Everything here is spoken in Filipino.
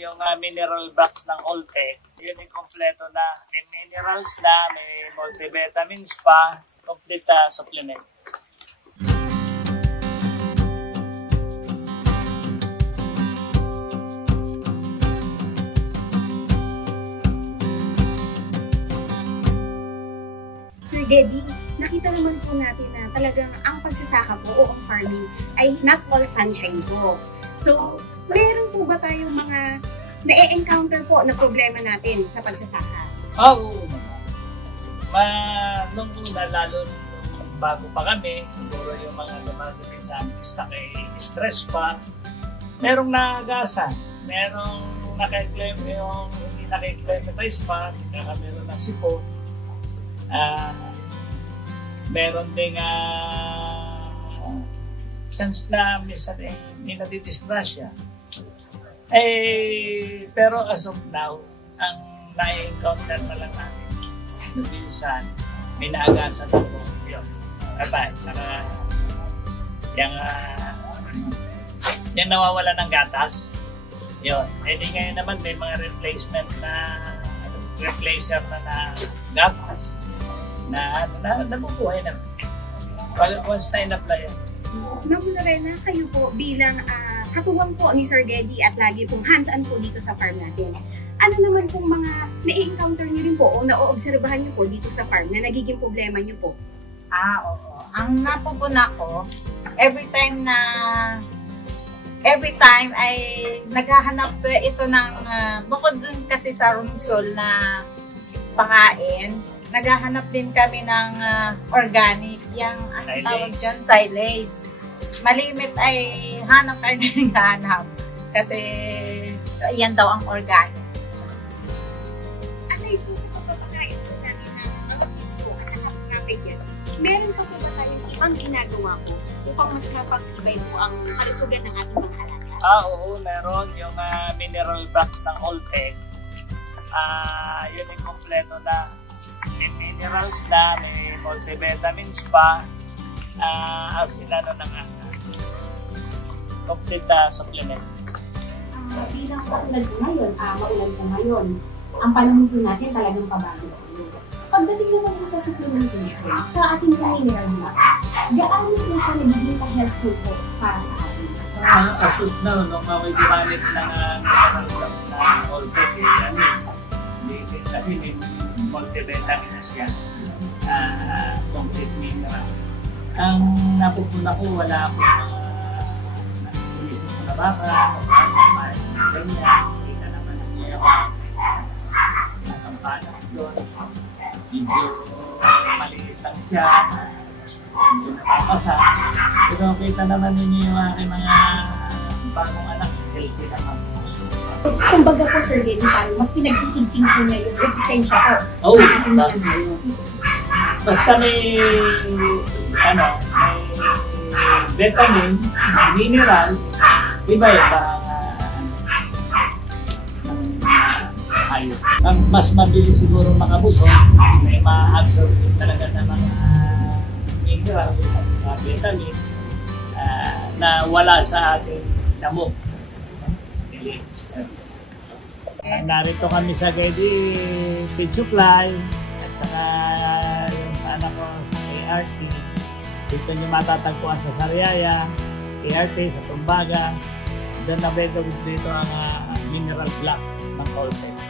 Yung mineral box ng Alltech, yun yung kompleto na. May minerals na, may multivitamins pa, complete supplement. Sir Geddy, nakita naman po natin na talagang ang pagsasaka po o ang farming ay not all sunshine po. So, meron po ba tayong mga na-encounter po na problema natin sa pagsasaka? Oo. Nung una, lalo nung bago pa kami, siguro yung mga lumalapit sa amin stress pa. Merong nagasa, merong nakiklaim yung hindi nakiklimatize pa, meron ng sipo. Meron ding chance na minsan may nadidisgrasya. Pero as of now, ang na-encounter na lang natin, minsan may naagasan ako yun. Tsaka yung nawawala ng gatas, yun. Di ngayon naman may mga replacer na gatas na nabubuhay na. Once na in-apply yan. Ma'am Lorena, kayo po bilang katuwang po ni Sir Geddy at lagi pong hands-on po dito sa farm natin. Ano naman pong mga na-encounter niyo rin po o na-oobserbahan niyo po dito sa farm na nagiging problema niyo po? Oo. Ang napupuna ko, every time ay naghahanap ito ng, bukod dun kasi sa rumsol na pakain, naghahanap din kami ng organic, yung tawag dyan, silage. Malimit ay hanap ay hanap kasi yan daw ang organic. Aside po sa pagpapakain po natin ng mga kids po at sa packages, meron pa po ba tayong ibang ginagawa po upang mas mapag-ibay po ang kalusugan ng ating mga alaga? Oo, meron yung mineral box ng Alltech. Yun yung kompleto na. May minerals na, may multivitamins pa, as in complete supplement. Bilang katulad po ngayon, maulan po ngayon, ang panahon po natin talagang pabago po. Pagdating naman po sa supplementation, sa ating mineral box, gaano po siya nagiging ka-helpful po para sa atin? As of now, nung may ginamit ng mineral box na Alltech, kasi may multivitamins siya, complete mineral. Ang napupuna ko, wala akong sinisip ko na baka, ganyan, hindi ka naman niya nakampanak doon. Medyo maliit lang siya, medyo nakapasa. Pero kita naman ninyo yung aking mga bagong anak, healthy naman. Kumbaga po, Sir Geddy, parang mas pinagtitigting po niya yung resistensya po. Oo, basta may vitamin, mineral, iba-iba ang mas mabilis siguro makabusog, may ma-absorb talaga ng mga mineral at saka vitamin na wala sa ating damo. Narito kami sa Geddy Feed Supply at saka yung sa anak ko sa ART. Dito nyo matatagpuan sa Sariaya, ART, sa Tumbaga. Doon na dito ang mineral block ng Alltech.